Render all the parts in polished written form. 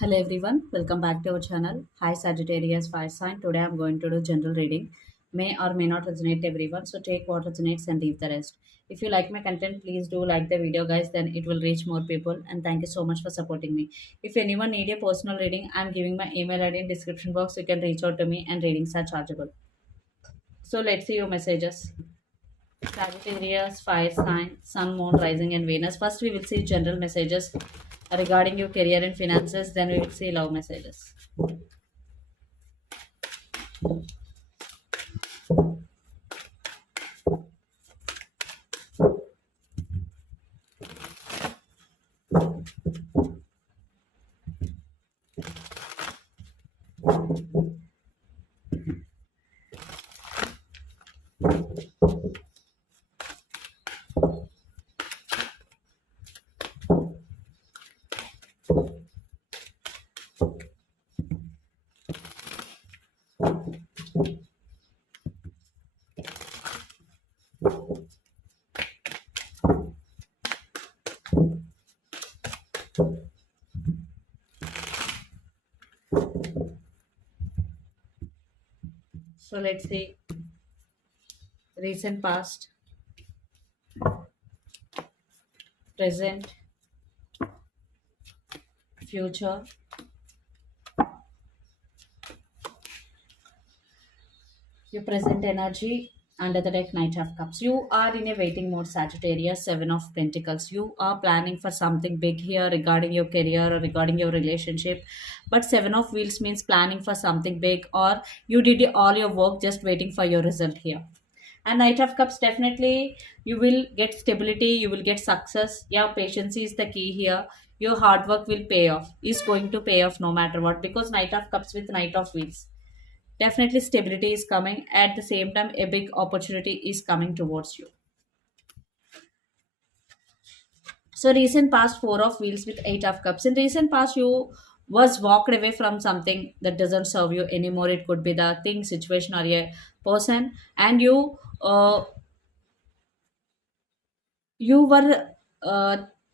Hello everyone, welcome back to our channel. Hi Sagittarius Fire Sign. Today I'm going to do general reading. May or may not resonate everyone, so take what resonates and leave the rest. If you like my content, please do like the video, guys. Then it will reach more people. And thank you so much for supporting me. If anyone need a personal reading, I'm giving my email ID in description box. You can reach out to me, and readings are chargeable. So let's see your messages. Sagittarius, Fire Sign, Sun, Moon, Rising, and Venus. First, we will see general messages regarding your career and finances. Then, we will see love messages. So, let's see recent past, present, future, your present energy under the deck. Knight of Cups. You are in a waiting mode, Sagittarius. Seven of Pentacles. You are planning for something big here regarding your career or regarding your relationship. But Seven of Wheels means planning for something big, or you did all your work just waiting for your result here. And Knight of Cups, definitely you will get stability, you will get success. Yeah, patience is the key here. Your hard work will pay off, is going to pay off no matter what, because Knight of Cups with Knight of Wheels, definitely stability is coming. At the same time, a big opportunity is coming towards you. So recent past, Four of Wheels with Eight of Cups. In recent past, you was walked away from something that doesn't serve you anymore. It could be the thing, situation, or a person, and you were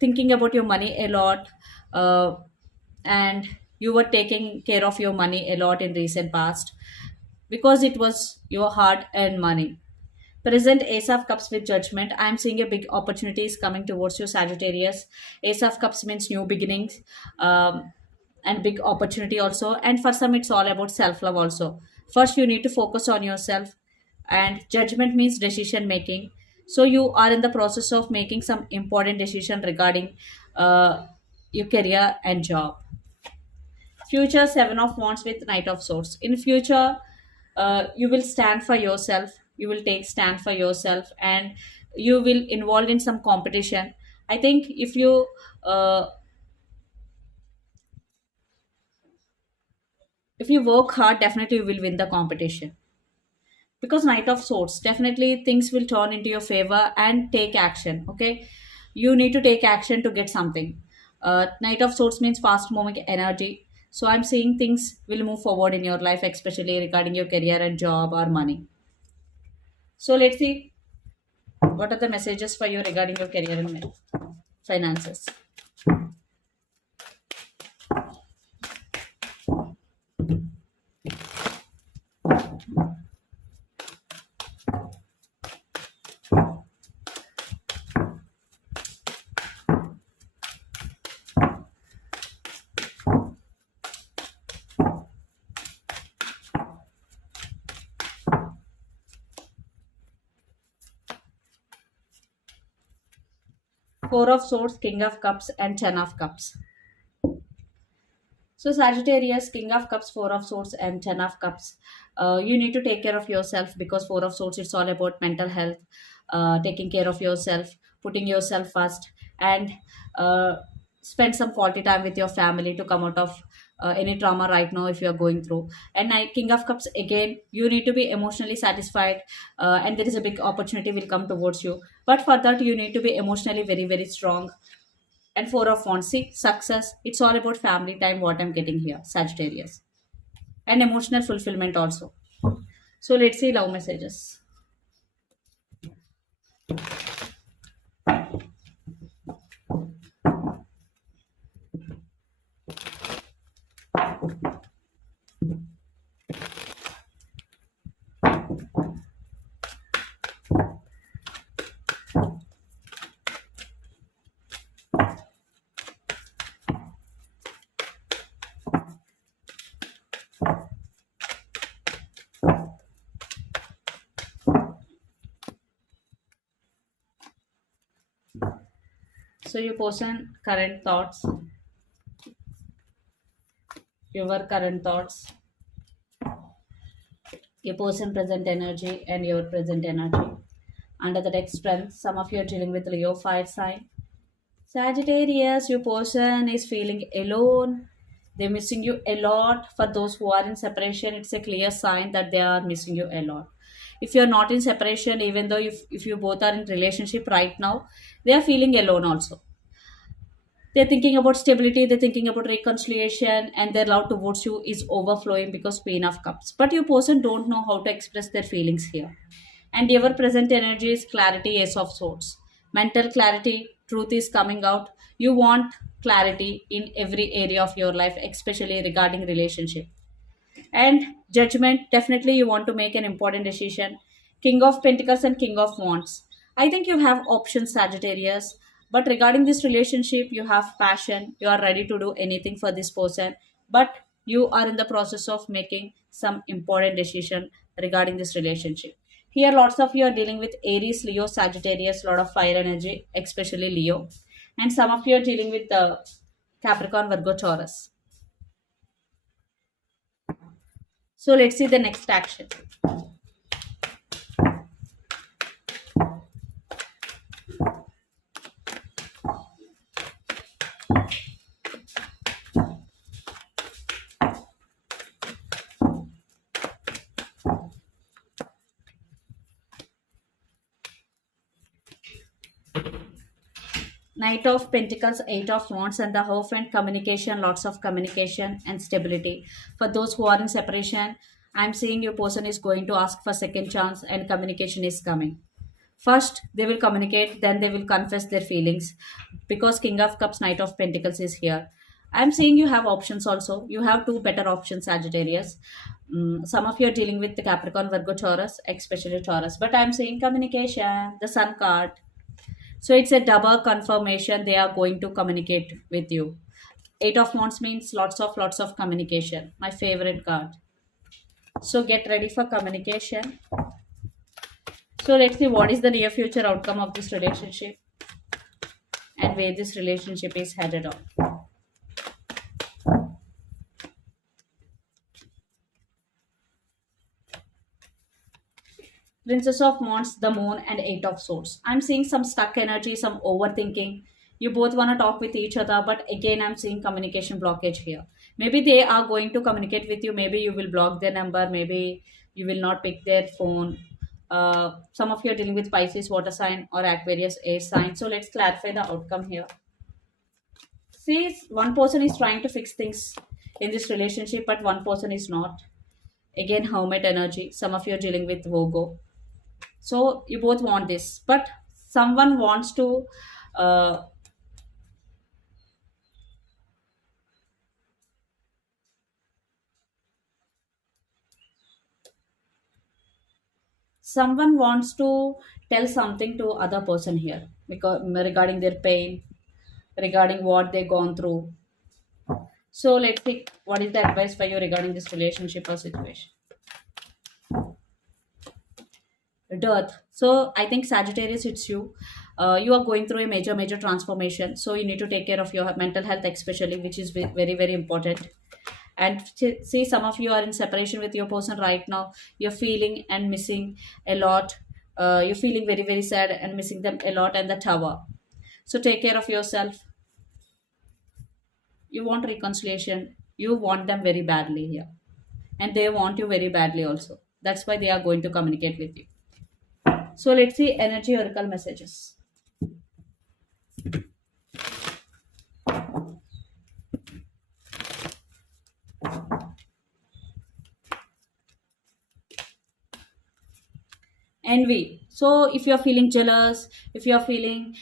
thinking about your money a lot, uh, and you were taking care of your money a lot in recent past, because it was your hard earned money. Present, Ace of Cups with Judgment. I'm seeing a big opportunity is coming towards you, Sagittarius. Ace of Cups means new beginnings, and big opportunity also. And for some, it's all about self love also. First, you need to focus on yourself. And Judgment means decision making. So you are in the process of making some important decision regarding uh, your career and job. Future, Seven of Wands with Knight of Swords. In future, you will stand for yourself, you will take stand for yourself, and you will involve in some competition. I think uh, if you work hard, definitely you will win the competition, because Knight of Swords, definitely things will turn into your favor. And take action, okay? You need to take action to get something. Knight of Swords means fast moving energy. So I'm seeing things will move forward in your life, especially regarding your career and job or money. So let's see what are the messages for you regarding your career and finances. Four of Swords, King of Cups, and Ten of Cups. So Sagittarius, King of Cups, Four of Swords, and Ten of Cups. You need to take care of yourself, because Four of Swords, it's all about mental health, taking care of yourself, putting yourself first, and uh, spend some quality time with your family to come out of any trauma right now if you are going through. And King of Cups, again, you need to be emotionally satisfied, and there is a big opportunity will come towards you. But for that, you need to be emotionally very, very strong. And Four of Wands, see, success, it's all about family time, what I'm getting here, Sagittarius. And emotional fulfillment also. So let's see love messages. So your person current thoughts, your current thoughts, your person present energy, and your present energy. Under the deck strength, some of you are dealing with Leo fire sign. Sagittarius, your person is feeling alone. They're missing you a lot. For those who are in separation, it's a clear sign that they are missing you a lot. If you're not in separation, even though if you both are in relationship right now, they are feeling alone also. They're thinking about stability, they're thinking about reconciliation, and their love towards you is overflowing because Queen of Cups. But your person don't know how to express their feelings here. And your present energy is clarity, Ace of Swords. Mental clarity, truth is coming out. You want clarity in every area of your life, especially regarding relationship. And judgment, definitely you want to make an important decision. King of Pentacles and King of Wands. I think you have options, Sagittarius. But regarding this relationship, you have passion. You are ready to do anything for this person. But you are in the process of making some important decision regarding this relationship. Here, lots of you are dealing with Aries, Leo, Sagittarius, lot of fire energy, especially Leo. And some of you are dealing with the Capricorn, Virgo, Taurus. So let's see the next action. Knight of Pentacles, Eight of Wands, and the Hierophant. Communication, lots of communication and stability. For those who are in separation, I'm seeing your person is going to ask for second chance and communication is coming. First, they will communicate, then they will confess their feelings because King of Cups, Knight of Pentacles is here. I'm seeing you have options also. You have two better options, Sagittarius. Some of you are dealing with the Capricorn, Virgo, Taurus, especially Taurus. But I'm seeing communication, the Sun card. So it's a double confirmation they are going to communicate with you. Eight of Wands means lots of communication. My favorite card. So get ready for communication. So let's see what is the near future outcome of this relationship and where this relationship is headed on. Princess of Wands, the Moon, and Eight of Swords. I'm seeing some stuck energy, some overthinking. You both want to talk with each other, but again, I'm seeing communication blockage here. Maybe they are going to communicate with you. Maybe you will block their number. Maybe you will not pick their phone. Some of you are dealing with Pisces, water sign, or Aquarius, air sign. So let's clarify the outcome here. See, one person is trying to fix things in this relationship, but one person is not. Again, hermit energy. Some of you are dealing with Virgo. So you both want this, but someone wants to uh, someone wants to tell something to other person here because regarding their pain, regarding what they gone through. So let's see what is the advice for you regarding this relationship or situation. Death. So I think Sagittarius, it's you. You are going through a major transformation. So you need to take care of your mental health, especially, which is very important. And see, some of you are in separation with your person right now. You're feeling and missing a lot. You're feeling very sad and missing them a lot. And the Tower. So take care of yourself. You want reconciliation. You want them very badly here, and they want you very badly also. That's why they are going to communicate with you. So let's see energy oracle messages. Envy. So if you're feeling jealous, if you're feeling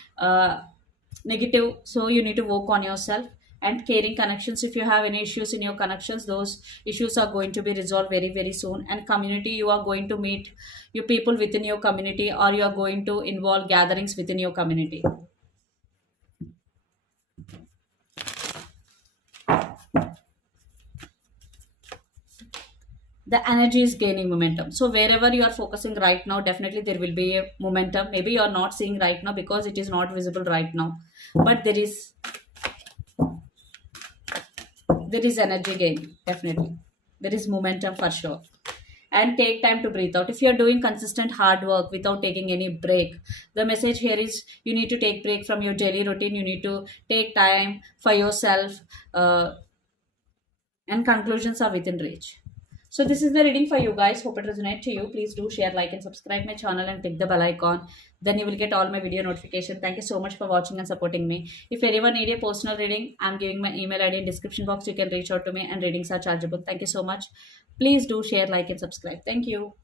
negative, so you need to work on yourself. and caring connections. If you have any issues in your connections, those issues are going to be resolved very very soon. And community, you are going to meet your people within your community, or you are going to involve gatherings within your community. The energy is gaining momentum. So wherever you are focusing right now, definitely there will be a momentum. Maybe you are not seeing right now because it is not visible right now, but there is energy gain. Definitely there is momentum for sure. And take time to breathe out. If you are doing consistent hard work without taking any break, the message here is you need to take break from your daily routine. You need to take time for yourself, and conclusions are within reach. So this is the reading for you guys. Hope it resonates to you. Please do share, like, and subscribe my channel and click the bell icon. Then you will get all my video notification. Thank you so much for watching and supporting me. If anyone need a personal reading, I'm giving my email ID in description box. You can reach out to me, and readings are chargeable. Thank you so much. Please do share, like, and subscribe. Thank you.